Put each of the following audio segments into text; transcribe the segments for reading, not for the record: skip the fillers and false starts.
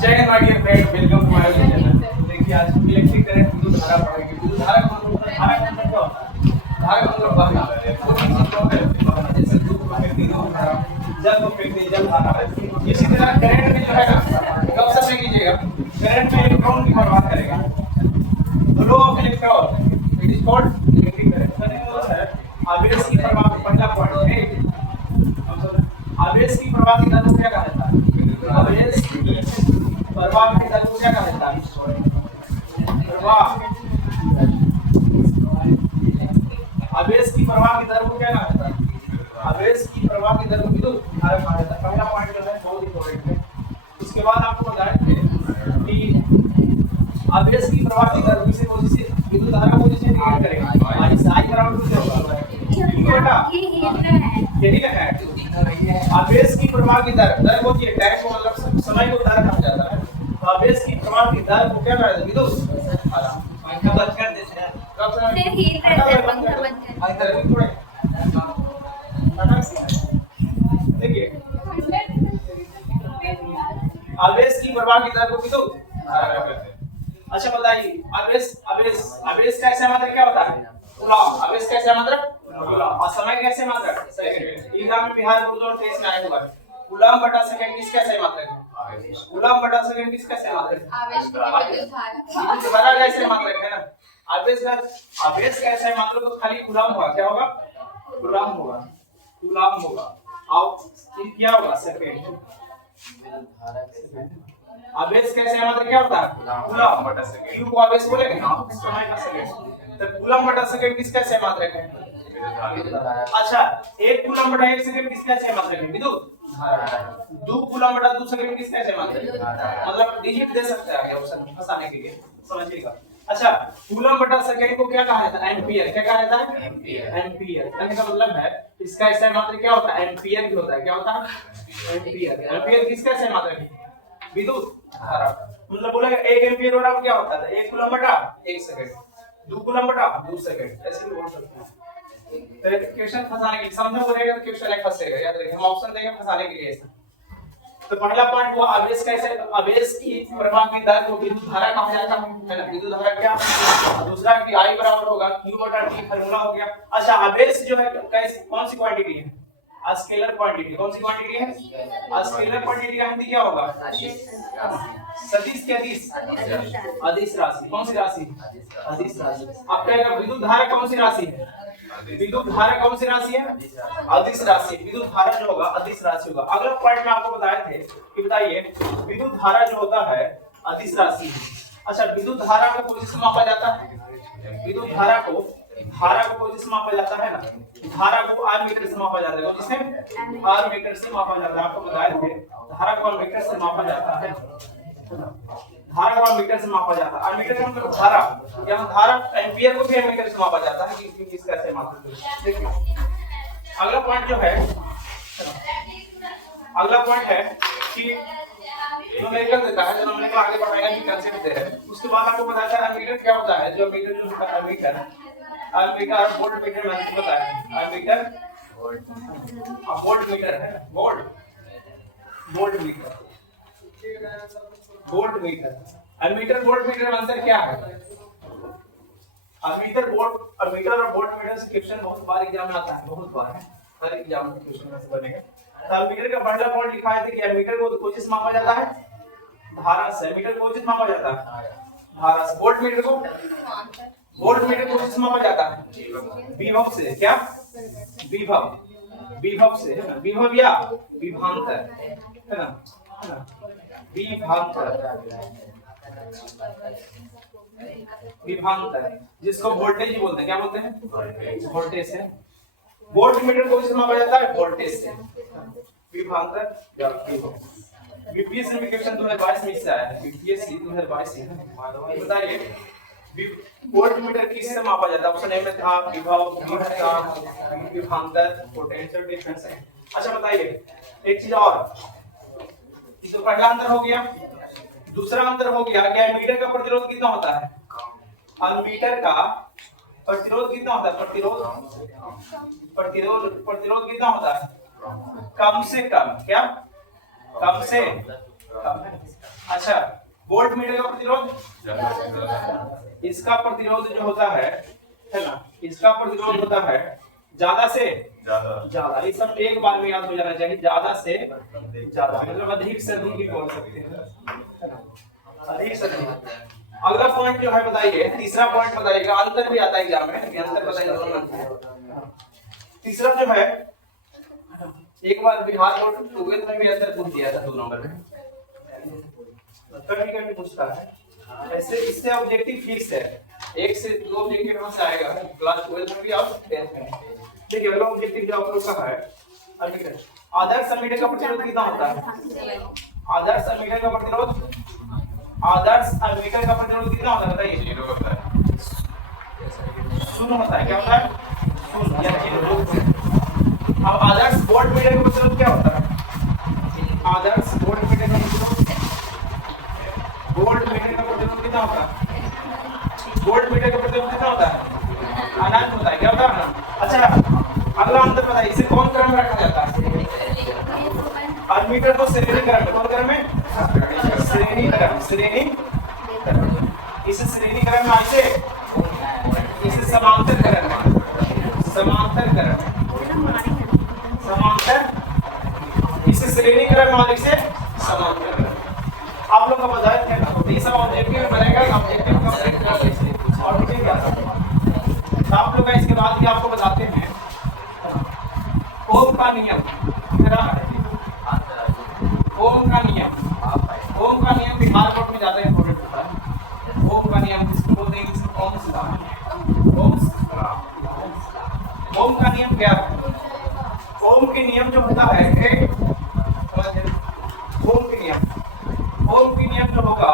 जय हिंद my dear friend, welcome to my channel. देखिए आज हम इलेक्ट्रिक करंट विद्युत धारा पढ़ेंगे। विद्युत धारा का मतलब धारा का मतलब क्या होता है? धारा का मतलब बहना। वो चीज को बहना, जैसे दूध को फेंकते विद्युत धारा, जल को फेंकते जल धारा। इसी तरह करंट में जो है ना, कब समझ लीजिएगा, करंट में इलेक्ट्रॉन की परवाह करेगा। Flow of electron, it is called electric current. कहने का मतलब है आवेश की प्रवाह। पहला पॉइंट है आवेश की प्रवाह की दर को क्या कहा जाता है? आवेश की प्रवाह की दर को क्या कहा जाता है? प्रवाह। आवेश की प्रवाह की दर को क्या कहा जाता है? आवेश की प्रवाह की दर को विद्युत धारा कहा जाता है। पहला पॉइंट जो है बहुत इंपॉर्टेंट है। उसके बाद आपको बताएं कि आवेश की प्रवाह की दर किसे विद्युत धारा को किसे इंडिकेट करेगा? आई बराबर किसे होगा? बेटा यही का है। आवेश की प्रवाह की दर, दर को ये टाइम को मतलब समय को दर कहा जाता है। तो आवेश की प्रवाह की दर को क्या कहा जाता है? विद्युत धारा। पंखा बंद कर देते हैं। कब से हीट रहता है? पंखा बंद कर। इधर भी थोड़े देखिए, आवेश की प्रवाह की दर को विद्युत धारा कहते हैं। अच्छा बताइए, आवेश आवेश आवेश का ऐसा मतलब क्या होता है? कूलॉम। आवेश का ऐसा मतलब कूलॉम। और समय कैसे मात्रक? सेकंड। एग्जाम में बिहार बोर्ड और टेस्ट में आया हुआ है। कूलॉम बटा सेकंड किसका सही मात्रक है? कूलॉम बटा सेकंड किसका सही मात्रक है? आवेश की विद्युत धारा। विद्युत धारा का सही मात्रक है ना। आवेश का सही मात्रक तो खाली कूलॉम होगा। क्या होगा? कूलॉम होगा। कूलॉम होगा। और क्या होगा? सेकंड। आवेश कैसे मतलब क्या होता है? कूलॉम बटा सेकंड। क्यू को आवेश बोलेंगे ना, समय का सेकंड। तो कूलॉम बटा सेकंड किसका सही मात्रक है? अच्छा, 1 कूलॉम बटा 1 सेकंड किसका सही मात्रक है? विद्युत धारा। 2 कूलॉम बटा 2 सेकंड किसका सही मात्रक है? मतलब डिजिट दे सकते हैं ऑप्शन फंसाने के लिए, समझिएगा। अच्छा, कूलॉम बटा सेकंड को क्या कहा जाता है? एम्पीयर। क्या कहा जाता है? एम्पीयर। कहने का मतलब है इसका सही मात्रक क्या होता है? एम्पीयर भी होता है। क्या होता है? एम्पीयर। एम्पीयर किसका सही मात्रक है? विद्युत धारा। मतलब बोलेगा 1 एम्पीयर हो रहा क्या होता है? 1 कूलॉम बटा 1 सेकंड, 2 कूलॉम बटा 2 सेकंड, ऐसे भी बोल सकते हैं। तो क्वेश्चन फंसाने के लिए समझो बोलेगा तो क्वेश्चन एक फंसेगा। याद रखिए, हम ऑप्शन देंगे फंसाने के लिए ऐसा। तो पहला पॉइंट हुआ आवेश कैसे, आवेश की प्रवाह की दर को विद्युत धारा कहा जाता है ना। विद्युत धारा क्या? दूसरा कि I बराबर होगा Q बटा T, फार्मूला हो गया। अच्छा, आवेश जो है कैसे, कौन सी क्वांटिटी है? Scalar quantity. कौन सी क्वांटिटी है? स्केलर क्वांटिटी का हिंदी क्या होगा? सदिश के अदिश, अदिश राशि। कौन सी राशि? अदिश राशि। अब कहेगा विद्युत धारा कौन सी राशि है? विद्युत धारा कौन सी राशि है? अदिश राशि। विद्युत धारा जो होगा अदिश राशि होगा। अगला पॉइंट में आपको बताए थे कि बताइए विद्युत धारा जो होता है अदिश राशि। अच्छा, विद्युत धारा को किस से मापा जाता है? विद्युत धारा को किस से मापा जाता है ना? धारा को आर मीटर से मापा जाता है। किससे? आर मीटर से मापा जाता है। आपको बताए थे धारा को आर मीटर से मापा जाता है। धारा को मीटर से मापा जाता है। आर मीटर का मतलब धारा, या धारा एम्पीयर को भी मीटर से मापा जाता है कि किस कैसे मापते हैं। देखिए अगला पॉइंट जो है, अगला पॉइंट है कि न्यूमेरिकल देता है। जो न्यूमेरिकल आगे बढ़ाएगा कि कंसेप्ट दे है। उसके बाद आपको बताया था मीटर क्या होता है। जो मीटर जो होता है मीटर, मीटर वोल्ट मीटर मैंने बताया। मीटर वोल्ट मीटर है, voltmeter, voltmeter. Ammeter voltmeter में अंतर क्या है? एमीटर वोल्ट, एमीटर और वोल्ट मीटर से क्वेश्चन बहुत बार एग्जाम में आता है, बहुत बार है, हर एग्जाम में क्वेश्चन में से बनेगा। तो एमीटर का पहला पॉइंट लिखा है कि एमीटर को कोई चीज मापा जाता है? धारा से। एमीटर को कोई चीज मापा जाता है? धारा से। वोल्ट मीटर को किस चीज मापा जाता है? विभव से। क्या? विभव से है ना। विभव या विभवांतर है ना, विभवांतर जिसको वोल्टेज बोलते हैं। क्या बोलते हैं? वोल्टेज है। वोल्ट मीटर को किससे मापा जाता है? वोल्टेज से। विभवांतर या विभव। बीपीएससी में क्वेश्चन 2022 में इससे आया है। बीपीएससी 2022 है। बताइए वोल्ट मीटर किससे मापा जाता है? ऑप्शन ए में था विभव, विभवांतर, पोटेंशियल डिफरेंस है। अच्छा बताइए एक चीज और, तो पहला अंतर हो गया। दूसरा अंतर हो गया कि एमीटर का प्रतिरोध कितना होता है? एमीटर का प्रतिरोध कितना होता है? प्रतिरोध कितना होता है? कम से कम। क्या? कम से कम है। अच्छा वोल्ट मीटर का प्रतिरोध, इसका प्रतिरोध जो होता है ना, इसका प्रतिरोध होता है ज्यादा से ज्यादा। ये सब एक बार में याद हो जाना चाहिए, ज्यादा से ज्यादा मतलब अधिक से अधिक भी बोल सकते हैं, अधिक से अधिक। अगला पॉइंट जो है बताइए, तीसरा पॉइंट बताइएगा, अंतर भी आता है एग्जाम में, अंतर बताइए दोनों में। तीसरा जो है, एक बार बिहार बोर्ड 12th में भी अंतर पूछ दिया था 2 नंबर में, कभी कभी पूछता है ऐसे। इससे ऑब्जेक्टिव फिक्स है, 1 से 2 ऑब्जेक्टिव कहां से आएगा, क्लास 12th में भी और 10th में। देखिए अगला ऑब्जेक्टिव जो आप लोग का है, आदर्श एमीटर का प्रतिरोध कितना होता है, आदर्श एमीटर का प्रतिरोध, आदर्श एमीटर का प्रतिरोध कितना होता है बताइए, 0 होता है, 0 होता है, क्या होता है, 0 या 0। अब आदर्श वोल्ट मीटर का प्रतिरोध क्या होता है, आदर्श वोल्ट मीटर का प्रतिरोध, वोल्ट मीटर का प्रतिरोध कितना होता है, वोल्ट मीटर का प्रतिरोध कितना होता है, अनंत होता है, क्या होता है अनंत। अच्छा अगला अंतर बताइए, इसे कौन क्रम में रखा जाता है, एमीटर को श्रेणी क्रम में, कौन क्रम में, श्रेणी क्रम, श्रेणी क्रम। इसे श्रेणी क्रम में, इसे समांतर क्रम में, समांतर क्रम, समांतर, इसे श्रेणी क्रम और इसे समांतर क्रम। आप लोग का बताया क्या ना, ये सब ऑब्जेक्टिव बनेगा, ऑब्जेक्टिव कंप्लीट कर लीजिए और मुझे क्या था आप लोग का। इसके बाद भी आपको बताते हैं ओम का नियम, ओम का नियम, ओम का नियम बिहार बोर्ड में ज्यादा इंपॉर्टेंट होता है। ओम का नियम किसको बोलते हैं, किसको ओम सिद्धांत, ओम का नियम क्या है, ओम के नियम जो होता है, ओम के नियम, ओम के नियम जो होगा,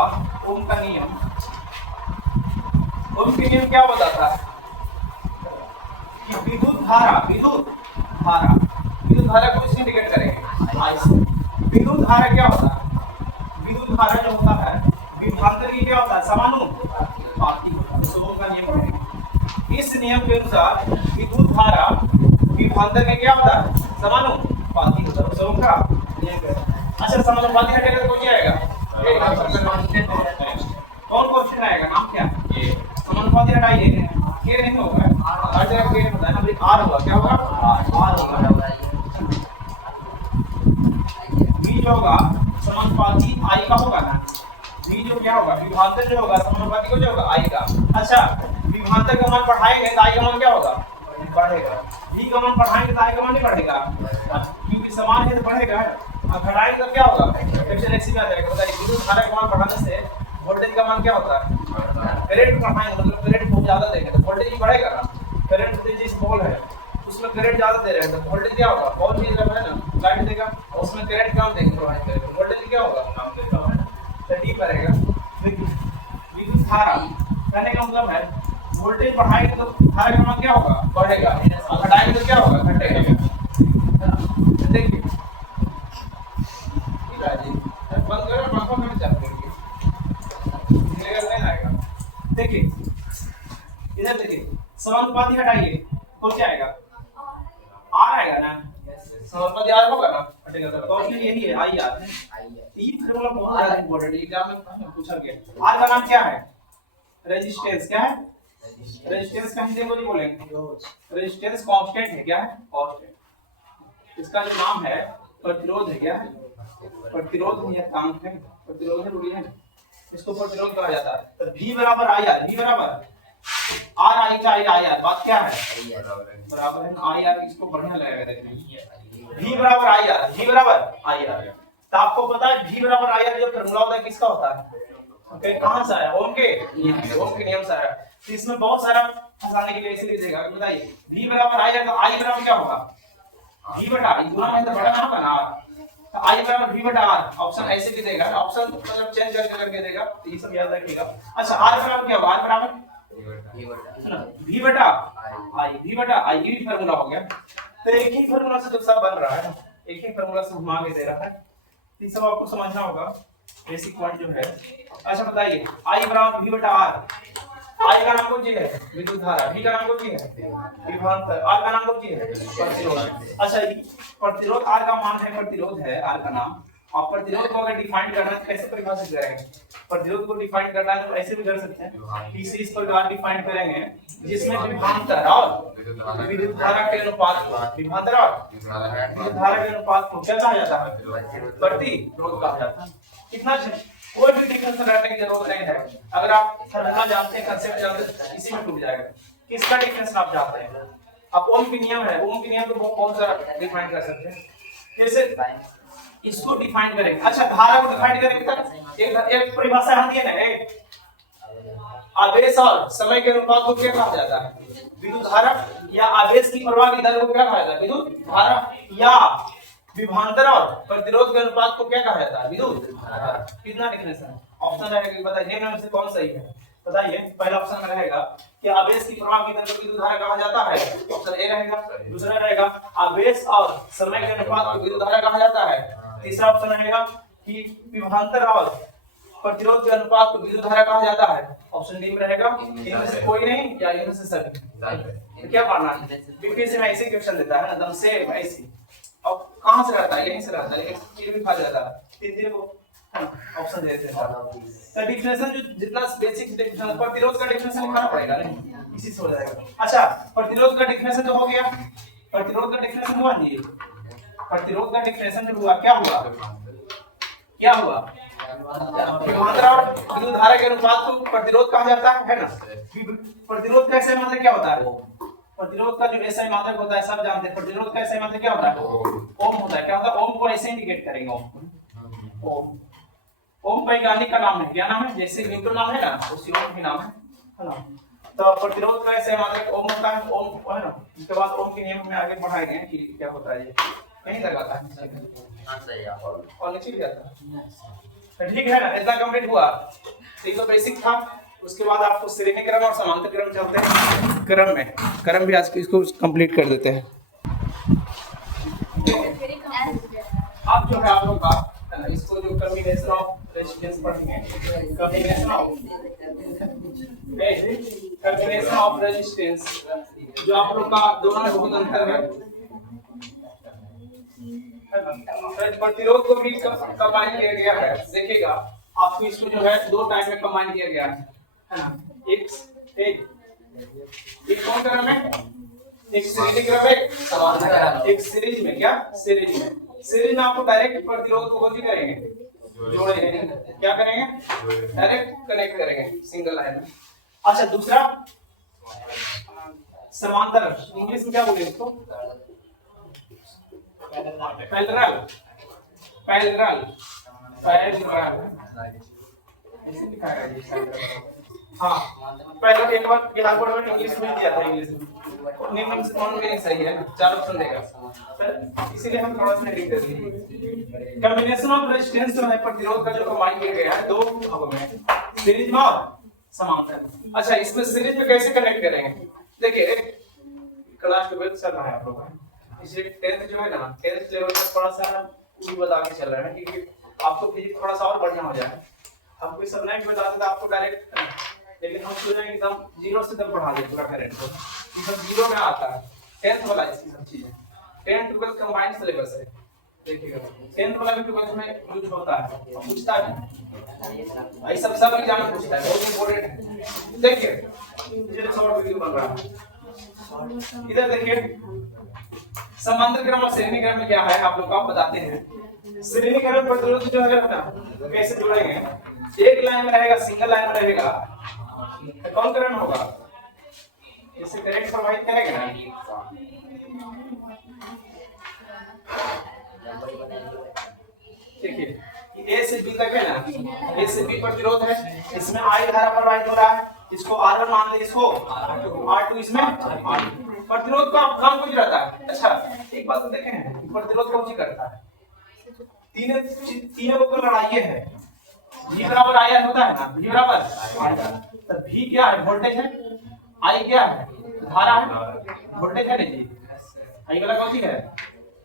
ओम का नियम, ओम के नियम क्या बताता है कि विद्युत धारा, विद्युत धारा, विद्युत धारा को इससे इंडिकेट करेंगे आई से। विद्युत धारा क्या होता है, विद्युत धारा जो होता है विभवांतर की क्या होता है, समानुपाती होता है, ओम का नियम है। इस नियम के अनुसार विद्युत धारा विभवांतर के क्या होता है, समानुपाती होता है, ओम का नियम है। अच्छा समानुपाती हटेगा तो क्या आएगा, कौन क्वेश्चन आएगा, नाम क्या, ये समानुपाती हटाइए, के नहीं होगा, हर जगह के होता है ना, आर होगा, क्या होगा, आर होगा। v जो होगा समानुपाती i का होगा ना, v जो क्या होगा, विभवांतर जो होगा समानुपाती को जो होगा i का। अच्छा विभवांतर का मान बढ़ाएंगे तो i का मान क्या होगा, बढ़ेगा। v का मान बढ़ाएंगे तो i का मान नहीं बढ़ेगा, क्योंकि समान है तो बढ़ेगा, और घटाएंगे तो क्या होगा, एक्शन ऐसे में आ जाएगा। बताइए विद्युत धारा का मान बढ़ाने से वोल्टेज का मान क्या होता है, करंट बढ़ाएंगे मतलब करंट बहुत ज्यादा देंगे तो वोल्टेज बढ़ेगा ना, करंट जिस पोल है उसमें करंट ज्यादा दे रहे हैं तो वोल्टेज क्या होगा, बहुत चीज है ना, लाइट देगा और उसमें करंट कम देंगे, प्रोवाइड करेंगे तो वोल्टेज क्या होगा, कम देगा, तो डी पड़ेगा। विद्युत धारा कहने का मतलब है वोल्टेज बढ़ाएंगे तो धारा का मान क्या होगा, बढ़ेगा, और घटाएंगे तो क्या होगा, घटेगा। देखिए ठीक है जी, बंद करो, पंखा में चालू करिए, नहीं आएगा। देखिए इधर देखिए, समानुपाती हटाइए तो क्या आएगा, आर आएगा ना, समानुपाती आर होगा ना, हटेगा तो इसलिए यही है आई आर। ये फार्मूला बहुत ज्यादा इंपॉर्टेंट है, एग्जाम में पूछा गया। आर का नाम क्या है, रेजिस्टेंस, क्या है, रेजिस्टेंस का हिंदी में नहीं बोलेंगे, रेजिस्टेंस कांस्टेंट है, क्या है, कांस्टेंट। इसका जो नाम है प्रतिरोध है, क्या है, प्रतिरोध नियतांक है, प्रतिरोध है, रूढ़ी है, इसको प्रतिरोध कहा जाता है। तो V बराबर आई आर, V बराबर आर आई का आई आर, बात क्या है, बराबर है आई आर, इसको बढ़िया लगेगा देखने, V बराबर आई आर, V बराबर आई आर। तो आपको पता है V बराबर आई आर जो फार्मूला होता है किसका होता है, ओके कहां से आया, ओम के नियम से, ओम के नियम से आया। तो इसमें बहुत सारा फंसाने के लिए इसलिए देगा, बताइए V बराबर आई आर, तो I बराबर क्या होगा, V बटा I, गुना है तो बड़ा ना होगा ना, I बराबर V बटा R, ऑप्शन ऐसे भी देगा, ऑप्शन मतलब चेंज करके देगा, तो ये सब याद रखिएगा। अच्छा R बराबर क्या होगा, R बराबर V बटा I, V बटा I, ये भी फार्मूला हो गया। तो एक ही फार्मूला से जो सब बन रहा है, एक ही फार्मूला से घुमा के दे रहा है, ये सब आपको समझना होगा, बेसिक पॉइंट जो है। अच्छा बताइए I बराबर V बटा R, I का नाम कौन सी है, विद्युत धारा, V का नाम कौन सी है, विभवांतर, R का नाम कौन सी है, प्रतिरोध। अच्छा प्रतिरोध R का मान है, प्रतिरोध है R का नाम, और प्रतिरोध को अगर डिफाइन करना है तो कैसे परिभाषित करेंगे, प्रतिरोध को डिफाइन करना है तो ऐसे भी कर सकते हैं। इसे इस प्रकार डिफाइन करेंगे जिसमें विभवांतर और विद्युत धारा के अनुपात को, विभवांतर और विद्युत धारा के अनुपात को क्या कहा जाता है? प्रतिरोध कहा जाता है। कितना कोई भी डिफरेंस रटने की जरूरत नहीं है। अगर आप फॉर्मूला जानते हैं, कांसेप्ट जानते हैं, इसी में टूट जाएगा। किसका डिफरेंस आप जानते हैं? अब ओम की नियम है, ओम की नियम तो बहुत सारा डिफाइन कर सकते हैं। जैसे इसको डिफाइन करेंगे। अच्छा, धारा को डिफाइन करेंगे तो एक परिभाषा हम दिए ना, एक आवेश और समय के अनुपात को क्या कहा जाता है? विद्युत धारा या आवेश की प्रवाह की दर को क्या कहा जाता है? विद्युत धारा। या विभवांतर और प्रतिरोध के अनुपात को क्या कहा जाता है? विद्युत धारा। कितना डिफरेंस है? ऑप्शन रहेगा कि बताइए निम्न में से कौन सही है? बताइए। पहला ऑप्शन में रहेगा कि आवेश की प्रवाह की दर को विद्युत धारा कहा जाता है, ऑप्शन ए रहेगा। दूसरा रहेगा आवेश और समय के अनुपात को विद्युत धारा कहा जाता है। तीसरा ऑप्शन रहेगा कि विभवांतर और प्रतिरोध के अनुपात को विद्युत धारा कहा जाता है, ऑप्शन डी में रहेगा। इनमें से कोई नहीं या इनमें से सभी? क्या मानना है? बीपीएससी में ऐसे क्वेश्चन देता है ना, एकदम सेम ऐसे। अब कहां से रहता है? यहीं से रहता है, लेकिन फिर भी खा जाता है। तीन को ऑप्शन देते हैं। तो डिफिनेशन जो जितना बेसिक डिफिनेशन, प्रतिरोध का डिफिनेशन लिखना पड़ेगा, नहीं इसी से हो जाएगा। अच्छा, प्रतिरोध का डिफिनेशन जो हो गया, प्रतिरोध का डिफिनेशन हुआ जी। प्रतिरोध का डिफिनेशन जो हुआ, क्या हुआ? क्या हुआ? विभवांतर और विद्युत धारा के अनुपात को प्रतिरोध कहा जाता है ना। प्रतिरोध का ऐसा मतलब क्या होता है? प्रतिरोध का जो ऐसा मात्रक होता है, सब जानते हैं। प्रतिरोध का ऐसा मात्रक क्या होता है? ओम होता है। क्या होता है? ओम को ऐसे इंडिकेट करेंगे, ओम। ओम वैज्ञानिक का नाम है। क्या नाम है? जैसे न्यूटन नाम है ना, उसी ओम भी नाम है ना। तो प्रतिरोध का ऐसा मात्रक ओम होता है, ओम है ना। इसके बाद ओम के नियम में आगे बढ़ाएंगे कि क्या होता है। ये कहीं लगाता है और नीचे जाता है। तो ठीक है ना, इतना कंप्लीट हुआ। तो ये तो बेसिक था। उसके बाद आपको श्रेणी क्रम और समांतर क्रम चलते हैं। क्रम में क्रम भी आज इसको कंप्लीट कर देते हैं। अब जो है आप लोग का इसको जो कम्बिनेशन ऑफ रेजिस्टेंस पढ़ेंगे, कम्बिनेशन ऑफ रेजिस्टेंस जो आप लोग का दोनों में बहुत अंतर है। प्रतिरोध को भी कंबाइन किया गया है। देखिएगा आपको इसको जो है दो टाइम में कंबाइन किया गया है ना। एक कौन क्रम है? एक श्रेणी क्रम है, समांतर। एक सीरीज में, क्या सीरीज में? सीरीज में आपको डायरेक्ट प्रतिरोध को कौन सी करेंगे? जोड़ेंगे। क्या करेंगे? डायरेक्ट कनेक्ट करेंगे सिंगल लाइन में। अच्छा, दूसरा समांतर, इंग्लिश में क्या बोलेंगे इसको? पैरेलल। पैरेलल, पैरेलल ऐसे लिखा है। हाँ, पहले एक बार बिहार बोर्ड में इंग्लिश में दिया था, इंग्लिश में निम्न से कौन में सही है? चार ऑप्शन देगा सर, इसीलिए हम थोड़ा सा लिख देते हैं। कॉम्बिनेशन ऑफ रेजिस्टेंस जो है प्रतिरोध का जो कंबाइन किया गया है दो भागों में, सीरीज में और समांतर। अच्छा, इसमें सीरीज में कैसे कनेक्ट करेंगे? देखिए क्लास 12 चल रहा है आप लोगों का, इसलिए 10th जो है ना, 10th लेवल में थोड़ा सा पूरी बता के चल रहा है क्योंकि आपको फिजिक्स थोड़ा सा और बढ़िया हो जाए। हम कोई सब नहीं बताते तो आपको डायरेक्ट, लेकिन हम सोच रहे हैं एकदम जीरो से तक बढ़ा दें पूरा करंट को, ये सब जीरो में आता है। 10th वाला इसकी सब चीजें 10th 12th कंबाइंड सिलेबस है। देखिएगा 10th वाला भी 12th में यूज होता है, पूछता है ये सब एग्जाम में पूछता है, बहुत इंपॉर्टेंट है। देखिए ये शॉर्ट वीडियो बन रहा है, इधर देखिए समांतर क्रम और श्रेणी क्रम में क्या है आप लोग को बताते हैं। श्रेणी क्रम प्रतिरोध जो है ना कैसे जोड़ेंगे? एक लाइन में रहेगा, सिंगल लाइन में रहेगा, कौन करंट होगा? इससे करंट प्रवाहित करेगा ना। देखिए ए से बी तक है ना, ए से बी प्रतिरोध है, इसमें आई धारा प्रवाहित हो रहा है, इसको R1 मान ले, इसको R2, इसमें प्रतिरोध का काम कुछ रहता है। अच्छा एक बात तो देखें, प्रतिरोध कौन सी करता है? तीनों को लड़ाई है, V बराबर IR होता है ना, V बराबर तो V क्या है? वोल्टेज है, I क्या है? धारा है, वोल्टेज है नहीं जी, I वाला कौन सी है?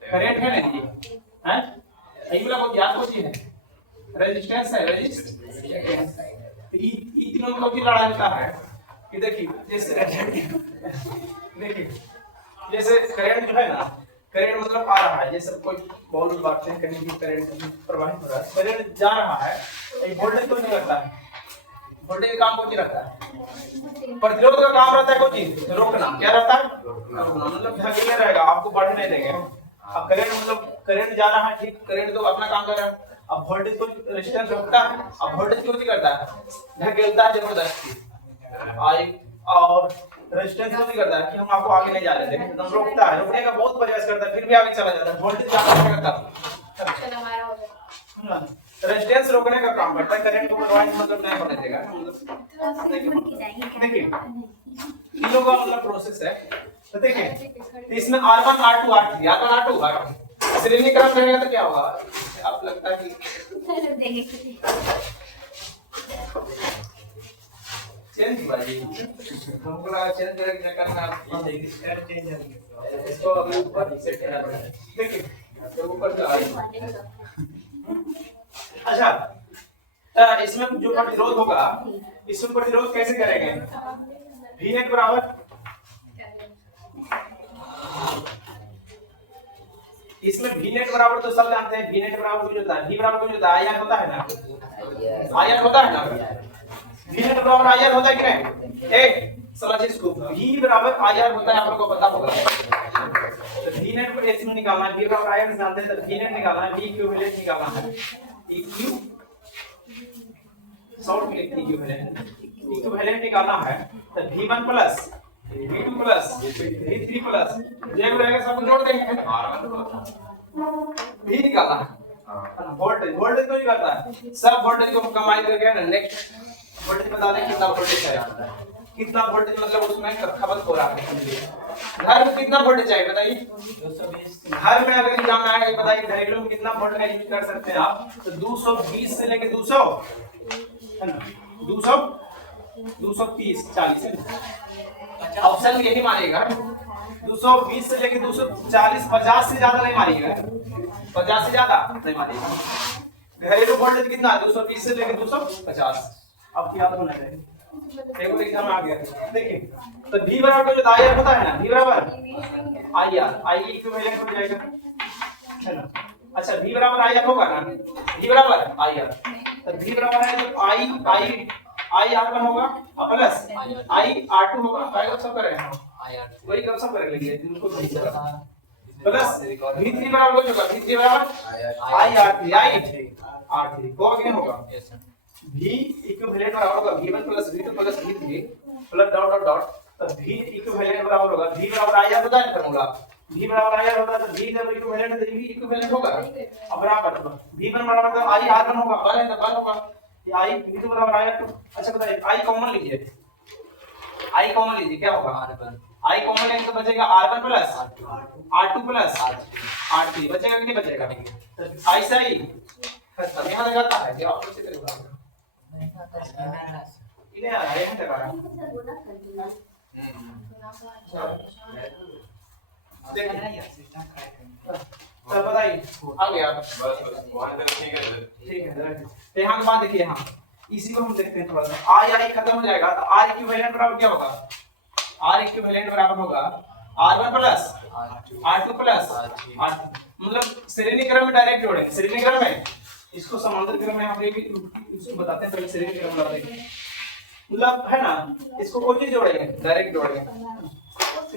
करंट है नहीं जी, हैं? I वाला कौन याद कौन सी है? रेजिस्टेंस है, रेजिस्टेंस। ये तीनों में कौन सी लड़ाई होता है? कि देखिए जैसे देखिए जैसे करंट जो है ना, करंट मतलब आ रहा है, जैसे कोई बॉल बांटते हैं कहीं भी करंट प्रवाहित हो रहा है, करंट जा रहा है, एक वोल्टेज को नहीं करता है, वोल्टेज का काम कौन सी रहता है, प्रतिरोध का काम रहता है कौन चीज, रोकना, क्या रहता है, रोकना, मतलब ढकेले रहेगा, आपको बढ़ने नहीं देंगे। अब करंट मतलब करंट जा रहा है, ठीक, करंट तो अपना काम कर रहा है, अब वोल्टेज को रेजिस्टेंस रोकता है, अब वोल्टेज को क्या करता है, ढकेलता है जबरदस्ती, आई और रेजिस्टेंस को भी करता है कि हम आपको आगे नहीं जाने देंगे, एकदम रोकता है, रोकने का बहुत प्रयास करता है, फिर भी आगे चला जाता है, वोल्टेज ज्यादा करता है, रेजिस्टेंस रोकने का काम करता है, करंट को प्रवाहित मतलब नहीं होने देगा, देखिए तीनों का मतलब प्रोसेस है। तो देखिए इसमें R1 R2 R3 R1 R2 R3 श्रेणी क्रम रहेगा तो क्या होगा, आप लगता है कि चेंज बाजी हमको लगा चेंज करके करना, आप चेंज इसको अभी ऊपर सेट करना पड़ेगा, देखिए तो ऊपर से आएगा। अच्छा तो इसमें जो प्रतिरोध होगा, इसमें प्रतिरोध कैसे करेंगे, V नेट बराबर, इसमें V नेट बराबर तो सब जानते हैं, V नेट बराबर कुछ होता है, V बराबर कुछ होता है, IR होता है ना, IR होता है ना, V नेट बराबर IR होता है कि नहीं, एक समझिए इसको, V बराबर IR होता है, आप लोगों को पता होगा, तो V नेट को इसमें निकालना है, V बराबर IR जानते हैं, तो V नेट निकालना है, V इक्विवेलेंट निकालना है, EQ शॉर्ट में इक्विवेलेंट, इक्विवेलेंट निकालना है, तो V1 plus V2 plus V3 plus ये रहेगा, सब जोड़ देंगे, V निकालना है, वोल्टेज, वोल्टेज को ही करता है, सब वोल्टेज को कंबाइन करके ना नेक्स्ट वोल्टेज बता दें कितना वोल्टेज है, कितना वोल्टेज मतलब उसमें खपत हो रहा है, घर में कितना वोल्टेज चाहिए बताइए, 220, घर में अगर एग्जाम में आएगा बताइए घरेलू में कितना वोल्ट का यूज कर सकते हैं आप, तो 220 से लेके 200 है ना, 200 230 40 ऑप्शन यही मानेगा, 220 से लेके 240 50 से ज्यादा नहीं मानेगा, 50 से ज्यादा नहीं मानेगा, घरेलू वोल्टेज कितना है 220 से लेके 250, अब क्या होना है, देखो एग्जाम आ गया, देखिए तो V बराबर जो IR होता है ना, V बराबर IR, I इक्विवेलेंट हो जाएगा, है ना, अच्छा V बराबर IR होगा ना, V बराबर IR, तो V बराबर है तो I R1 होगा प्लस I R2 होगा, काय सब कर रहे हैं वही कब सब कर लेंगे इनको प्लस V3 बराबर कुछ होगा, V3 बराबर I R3 को आगे होगा, V इक्विवेलेंट बराबर होगा V1 plus V2 plus V3 plus dot dot dot, तो V इक्विवेलेंट बराबर होगा V बराबर IR होता है फॉर्मूला, V बराबर IR होता है तो V जब इक्विवेलेंट है तो V इक्विवेलेंट होगा, अब बराबर V1 बराबर तो I R1 होगा, बल है तो बल होगा, ये I V2 बराबर IR2, अच्छा बताइए I कॉमन लीजिए, I कॉमन लीजिए क्या होगा, I कॉमन लेंगे तो बचेगा R1 plus R2 plus R3, बचेगा कि नहीं बचेगा, तो I से I खत्म, यहाँ लगाता है क्या आप उसी तरह इन्हें आ रहा है यहाँ लगा रहा चल बताइए आ गया बस ठीक है, तो यहाँ के बाद देखिए, यहाँ इसी को हम देखते हैं थोड़ा सा, I खत्म हो जाएगा तो R इक्विवेलेंट बराबर क्या होगा, R इक्विवेलेंट बराबर होगा R1 plus R2 plus R3, मतलब श्रेणी क्रम में डायरेक्ट जोड़ेंगे, श्रेणी क्रम में, इसको समांतर क्रम में हम इसको बताते हैं, पहले श्रेणी क्रम लगाते मतलब है ना, इसको कोई चीज जोड़ेंगे डायरेक्ट जोड़ेंगे,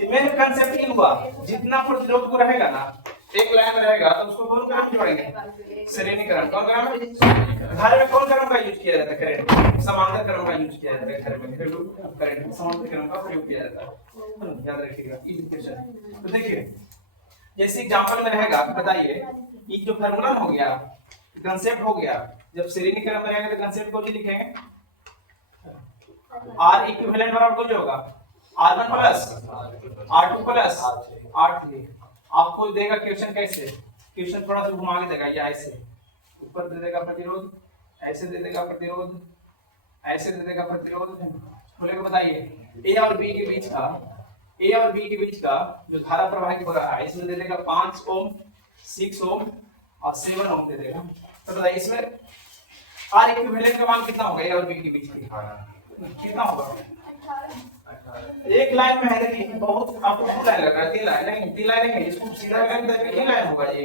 मेन कांसेप्ट इन हुआ, जितना प्रतिरोध को रहेगा ना एक लाइन में रहेगा तो उसको कौन क्रम जोड़ेंगे, श्रेणी क्रम, कौन क्रम, घर में कौन क्रम का यूज किया जाता है, करंट समांतर क्रम का यूज किया जाता है, घर में करंट समांतर क्रम का प्रयोग किया जाता है, याद रखिएगा इक्वेशन। तो देखिए जैसे एग्जांपल में रहेगा, बताइए ये जो फार्मूला हो गया, कांसेप्ट हो गया, जब श्रेणी क्रम में रहेगा तो कांसेप्ट को भी लिखेंगे, R इक्विवेलेंट बराबर कुछ होगा R1 plus R2 plus R3, आपको देगा क्वेश्चन कैसे, क्वेश्चन थोड़ा सा घुमा के देगा, या ऐसे ऊपर दे देगा प्रतिरोध, ऐसे दे देगा प्रतिरोध, ऐसे दे देगा प्रतिरोध, बोलेगा बताइए A और B के बीच का, A और B के बीच का जो धारा प्रवाहित हो रहा है इसमें दे देगा 5 ओम 6 ओम और 7 ओम दे देगा, तो बताइए इसमें R इक्विवेलेंट का मान कितना होगा A और B के बीच की, कितना होगा एक लाइन में है, देखिए बहुत आपको 2 लाइन लग रहा है, 3 लाइन नहीं, 3 लाइन नहीं, इसको सीधा लाइन तक 3 लाइन होगा ये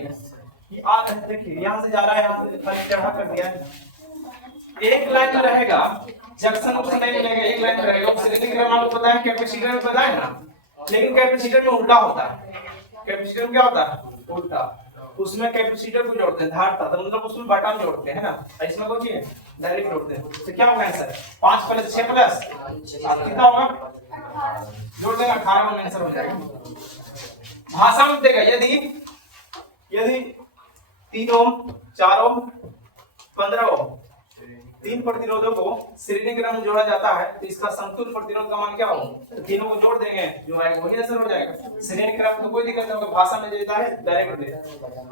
आ देखिए यहाँ से जा रहा है, यहाँ से खाली चढ़ा कर दिया है। एक लाइन में रहेगा, जंक्शन ऑप्शन नहीं मिलेगा, एक लाइन में रहेगा। सिलेंडर में आपको पता है, कैपेसिटर में पता है ना, लेकिन कैपेसिटर में उल्टा होता है। कैपेसिटर में क्या होता है? उल्टा। उसमें कैपेसिटर को जोड़ते हैं धार था, तो मतलब उसमें बटन जोड़ते हैं ना, इसमें कुछ है डायरेक्ट जोड़ते हैं। तो क्या होगा आंसर? 5 प्लस 6 प्लस कितना होगा? जोड़ देगा 18 में आंसर हो जाएगा। भाषा में देगा यदि 3 ओम 4 ओम 15 ओम 3 प्रतिरोधों को श्रेणी क्रम में जोड़ा जाता है, तो इसका समतुल्य प्रतिरोध का मान क्या होगा? तीनों को जोड़ देंगे, जो आएगा वही आंसर हो जाएगा। श्रेणी क्रम तो कोई दिक्कत नहीं होगा, भाषा में देता है डायरेक्ट दे।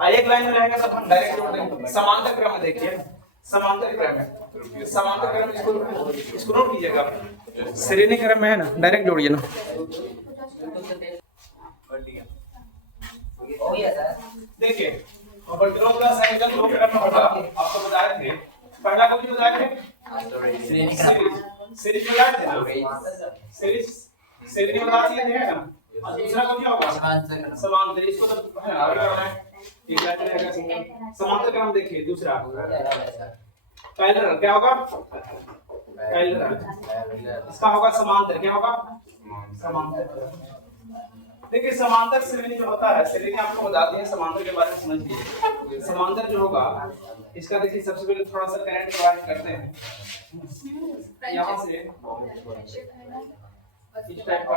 एक लाइन में रहेगा तो हम डायरेक्ट जोड़ देंगे। समांतर क्रम में देखिए, समांतर क्रम है, समांतर क्रम इसको नोट कीजिएगा आप। श्रेणी क्रम में है ना, डायरेक्ट जोड़िए ना। देखिए प्रतिरोध का संयोजन 2 करना होगा, आपको बताए थे। पहला कौन सी बताए थे? सीरीज बताए थे ना, सीरीज बता दिए थे ना। और दूसरा कौन सा होगा? समांतर। इसको तो है ना करना है, ठीक है। समांतर क्रम देखिए दूसरा, पैरेलल क्या होगा? पैरेलल। इसका होगा समांतर, क्या होगा? समांतर। देखिए समांतर श्रेणी जो होता है, श्रेणी आपको बताते हैं, समांतर के बारे में समझ लीजिए। समांतर जो होगा इसका देखिए सबसे पहले थोड़ा सा करंट प्रोवाइड करते हैं यहाँ से इस टाइप का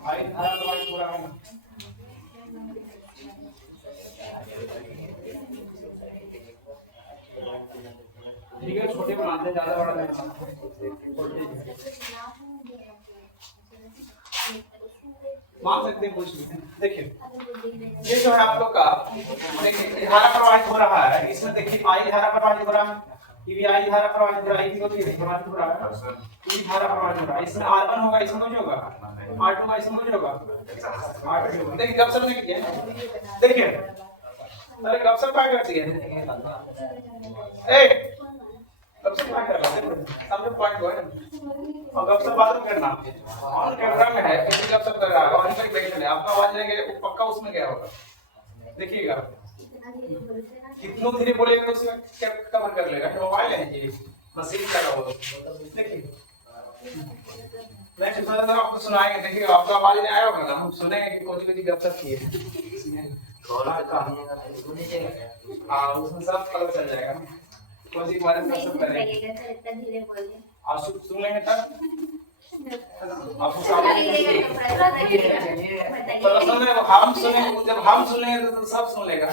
आई धारा प्रवाहित हो रहा है। ठीक है, छोटे बनाते हैं, ज्यादा बड़ा नहीं मान सकते हैं कुछ भी। देखिए ये जो है आप लोग का, देखिए धारा प्रवाहित हो रहा है, इसमें देखिए आई धारा प्रवाहित हो रहा है, ये भी आई धारा प्रवाहित हो रहा है, ये भी प्रवाहित हो रहा है, ये धारा प्रवाहित हो रहा है। इसमें R1 होगा, इसमें कुछ होगा, R2 होगा, इसमें कुछ होगा, R2 होगा। देखिए गपशप नहीं किया, देखिए अरे गपशप क्या करती है? ए गपशप क्या कर रहा है? समझो पॉइंट को है, और गपशप बाद में करना। ऑन कैमरा में है, किसी गपशप कर रहा है, ऑन पर बैठ ले, आपका आवाज जाएगा पक्का उसमें क्या होगा देखिएगा। कितना धीरे बोलेगा तो उसमें क्या कवर कर लेगा? मोबाइल है ये, मशीन लगा हुआ। देखिए मैं सोचा था आपको सुनाएंगे, देखिए आपका आवाज नहीं आया होगा ना, हम सुनेंगे कि कौन सी गपशप की है। हाँ उसमें सब पता चल जाएगा कौन सी बारे में गपशप करेंगे, आप सुन लेंगे तब आपको हम सुनेंगे, जब हम सुनेंगे तो सब सुन लेगा।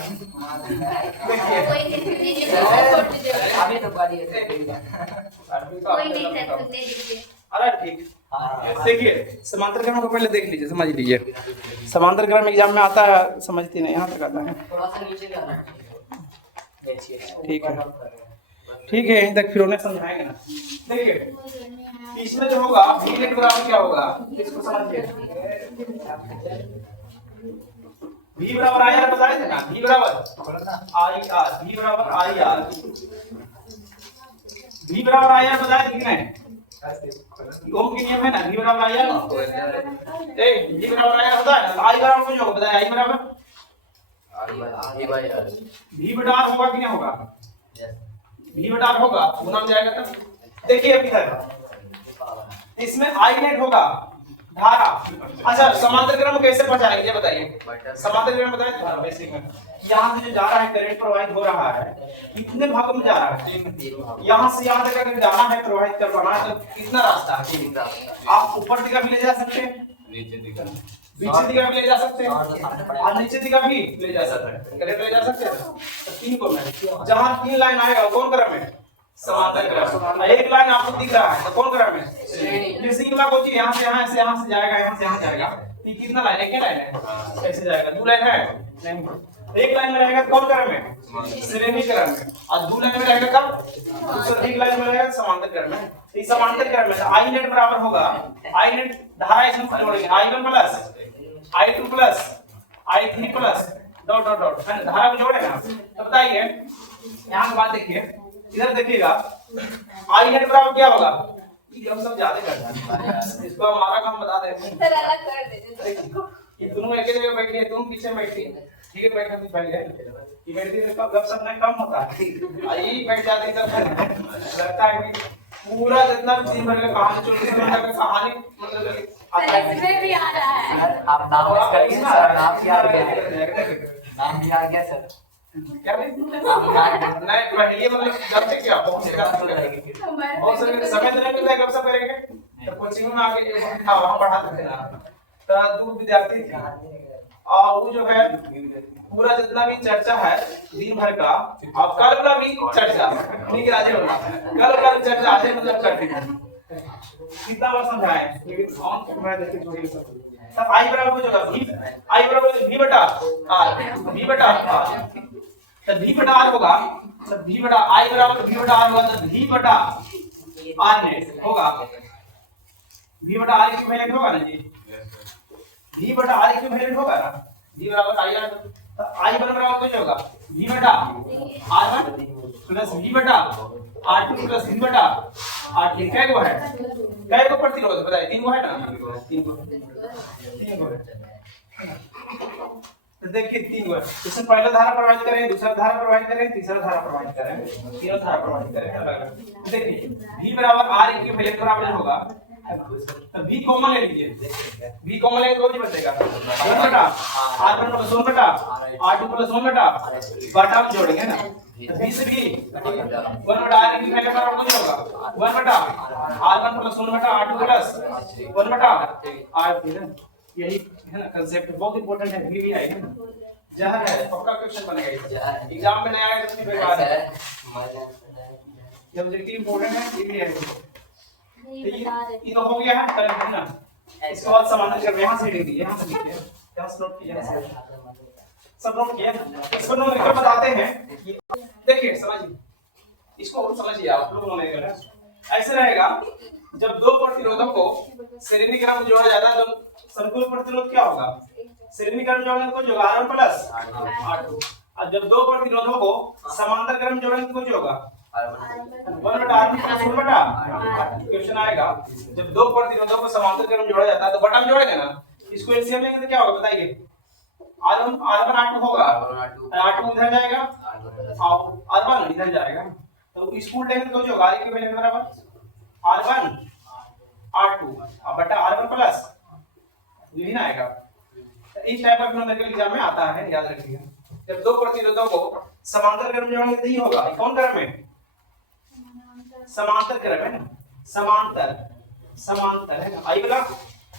अभी तो बारी है, अरे ठीक। देखिए समांतर क्रम को पहले देख लीजिए, समझ लीजिए। समांतर क्रम एग्जाम में आता है, समझती नहीं, यहाँ तक आता है। थोड़ा सा नीचे जाना ठीक है, ठीक है, यहीं तक फिर उन्हें समझाएंगे ना। देखिए इसमें जो होगा V नेट बराबर क्या होगा, इसको समझिए। V बराबर आई आर बताए थे ना, V बराबर आई आर, V बराबर आई आर, V बराबर आई आर बताए थे कि नहीं? ओम के नियम है ना, V बराबर आई आर। ए V बराबर आई आर होता है ना, आई बराबर कुछ होगा, बताए आई बराबर V बटा R होगा कि नहीं होगा? V बटा R होगा, गुना में जाएगा तब। देखिए अभी इधर इसमें आई नेट होगा धारा। अच्छा समांतर क्रम कैसे पहचानेंगे ये बताइए। समांतर क्रम बताइए धारा बेसिक में, यहाँ से जो जा रहा है करंट प्रवाहित हो रहा है, कितने भागों में जा रहा है? यहाँ से यहाँ तक अगर जाना है, प्रवाहित करवाना है तो कितना रास्ता है? आप ऊपर दिशा भी ले जा सकते हैं, नीचे दिशा भी ले जा सकते हैं, और नीचे दिशा भी ले जा सकते हैं, करंट ले जा सकते हैं। तो तीन को में जहाँ 3 लाइन आएगा कौन क्रम है? समांतर क्रम। एक लाइन आपको दिख रहा है तो कौन क्रम है? जैसे इनका कोई यहाँ से जाएगा, यहाँ से यहाँ जाएगा, ये कितना लाइन है, क्या लाइन है, कैसे जाएगा, दो लाइन है नहीं, एक लाइन में रहेगा कौन क्रम में, श्रेणी क्रम में, और दो लाइन में रहेगा कब, दूसरा एक लाइन में रहेगा समांतर क्रम में। तो इस समांतर क्रम में आई नेट बराबर होगा, आई नेट धारा इसमें जोड़ेंगे I1 plus I2 plus I3 plus dot dot dot, है ना, धारा को जोड़ेगा। तो बताइए यहाँ की बात देखिए, इधर देखिएगा आई नेट बराबर क्या होगा, ये हम सब ज्यादा करते हैं, इसको हमारा काम बता देते हैं। सर अलग कर देते ये दोनों एक जगह बैठी है, तुम पीछे बैठी है, ठीक है, बैठा भी बैठ गए, ये बैठती है तो गप सप नहीं कम होता है, यही बैठ जाती है तब लगता है कि पूरा जितना दिन भर का कहानी, 24 घंटे का कहानी मतलब सर इसमें भी आ रहा है। सर आप नाम करेंगे सर, नाम क्या आ गया, नाम क्या आ गया सर, क्या भाई नहीं पहले मतलब जब से क्या पहुंचेगा बहुत समय तो नहीं मिलता है, कब सब करेंगे, तो कोचिंग में आगे था वहां पढ़ाते थे ना, तो दो विद्यार्थी थे और वो जो है पूरा जितना भी चर्चा है दिन भर का, और कल का भी चर्चा ठीक है, आज कल का चर्चा आज मतलब करते हैं, कितना बार समझाएं, लेकिन ऑन मैं देखिए छोड़िए सब आई बराबर हो जाएगा v, आई बराबर v बटा r, v बटा r, तो v बटा r होगा, तो v बटा i बराबर v बटा r होगा, तो v बटा r नेट होगा, v बटा r इक्विवेलेंट होगा ना जी, v बटा r इक्विवेलेंट होगा ना, v बराबर i r, तो i बराबर कुछ होगा v बटा r1 प्लस v बटा r2 प्लस v बटा r3, क्या वो है, क्या को प्रतिरोध बताइए, तीन को है ना, तीन को है, तो देखिए तीन को, इसमें पहला धारा प्रवाहित करें, दूसरा धारा प्रवाहित करें, तीसरा धारा प्रवाहित करें, तीसरा धारा प्रवाहित करें, देखिए v बराबर r इक्विवेलेंट बराबर होगा, तो v कॉमन ले लीजिए, v कॉमन ले तो क्या बचेगा, 1 बटा r1 प्लस 1 बटा r2 प्लस 1 बटा बटा हम जोड़ेंगे ना, तो v से भी 1 बटा r इक्विवेलेंट बराबर कुछ होगा 1 बटा r1 प्लस 1 बटा r2 प्लस 1 बटा r3, यही है ना कांसेप्ट, बहुत इंपॉर्टेंट है, भी आएगा ना, जहर है पक्का क्वेश्चन बनेगा, एग्जाम में नहीं आएगा तो बेकार है, ये ऑब्जेक्टिव इंपॉर्टेंट है, ये भी है, ये तो हो गया है कल है ना, इसके बाद समाधान कर यहां से लिख दीजिए, यहां से लिखिए, यहां से नोट कीजिए, सब नोट किया, इसको नोट करके बताते हैं, देखिए समझिए, इसको समझिए आप लोग नहीं कर रहे, ऐसे रहेगा जब दो प्रतिरोधक को श्रेणी क्रम में जोड़ा जाता है तो समतुल प्रतिरोध क्या होगा, श्रेणी क्रम जोड़ने को जो R1 प्लस R2, और जब दो प्रतिरोधों को समांतर क्रम जोड़ने को जो होगा 1 बटा R प्लस 1 बटा, क्वेश्चन आएगा जब दो प्रतिरोधों को समांतर क्रम जोड़ा जाता है तो बटा में जोड़ेंगे ना, इसको एलसीएम लेंगे तो क्या होगा बताइए, R1 R2 होगा, R2 इधर जाएगा और R1 इधर जाएगा, तो स्कूल लेंगे तो जो होगा R इक्विवेलेंट बराबर R1 R2 और बटा R1 प्लस यही ना आएगा, इस टाइप का न्यूमेरिकल एग्जाम में आता है, याद रखिएगा, जब दो प्रतिरोधों को समांतर क्रम में जोड़ेंगे तो ये होगा, कौन क्रम है, समांतर क्रम है ना, समांतर है ना, आई वाला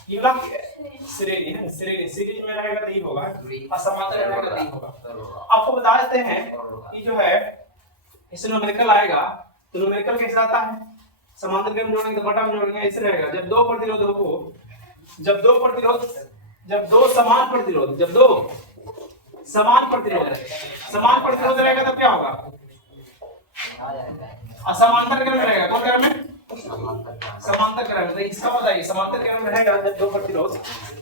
ये वाला श्रेणी है, श्रेणी सीरीज में रहेगा तो ये होगा, और समांतर रहेगा तो ये होगा। आपको बता देते हैं कि जो है इसमें न्यूमेरिकल आएगा तो न्यूमेरिकल कैसे आता है, समांतर क्रम जोड़ेंगे तो बटा में जोड़ेंगे, ऐसे रहेगा जब दो प्रतिरोधों को, जब दो समान प्रतिरोध रहेगा तब क्या होगा, समांतर क्रम रहेगा, कौन क्रम में, समांतर क्रम, तो इसका बताइए समांतर क्रम में रहेगा जब दो प्रतिरोध,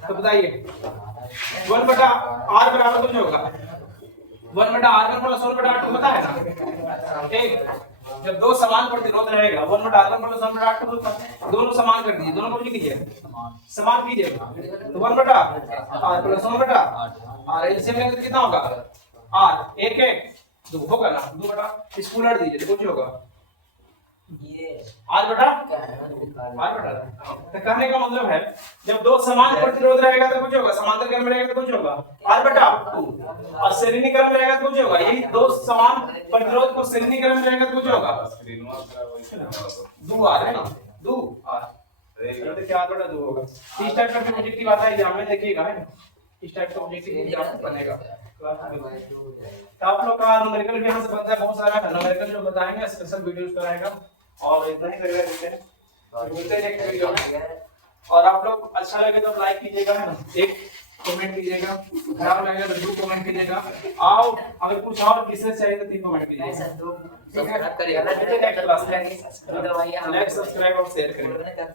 तो बताइए 1 बटा r बराबर कुछ होगा 1 बटा r1 प्लस 1 बटा r2 होता है ना, ठीक, जब दो समान प्रतिरोध रहेगा 1 बटा r1 प्लस 1 बटा r2 होता है, दोनों समान कर दीजिए, दोनों को लिख लीजिए, समान कीजिए, तो 1 बटा r प्लस 1 बटा r, एलसीएम लेंगे तो कितना होगा r, 1 1 2 होगा ना, 2 बटा इसको उलट दीजिए तो कुछ होगा r बटा तो कहने का मतलब है जब दो समान प्रतिरोध रहेगा तो कुछ होगा, समांतर क्रम में रहेगा तो कुछ होगा r बटा 2, और श्रेणी क्रम में रहेगा तो कुछ होगा, यही दो समान प्रतिरोध को श्रेणी क्रम में रहेगा तो कुछ होगा 2r है ना, 2r, तो क्या r बटा 2 होगा, इस टाइप का ऑब्जेक्टिव आता है एग्जाम में, देखिएगा है ना, इस टाइप का ऑब्जेक्टिव एग्जाम बनेगा, तो आप लोग का न्यूमेरिकल भी यहाँ से बनता है, बहुत सारा न्यूमेरिकल जो बताएंगे स्पेशल वीडियोस कराएगा, और इतना ही करेगा, मिलते हैं नेक्स्ट वीडियो में। और आप लोग अच्छा लगे तो लाइक कीजिएगा, है ना, एक कमेंट कीजिएगा, खराब लगे तो 2 कमेंट कीजिएगा। आओ अगर कुछ और विशेष चाहिए तो 3 कमेंट कीजिएगा। सब्सक्राइब करिए, नेक्स्ट सब्सक्राइब और शेयर करिए।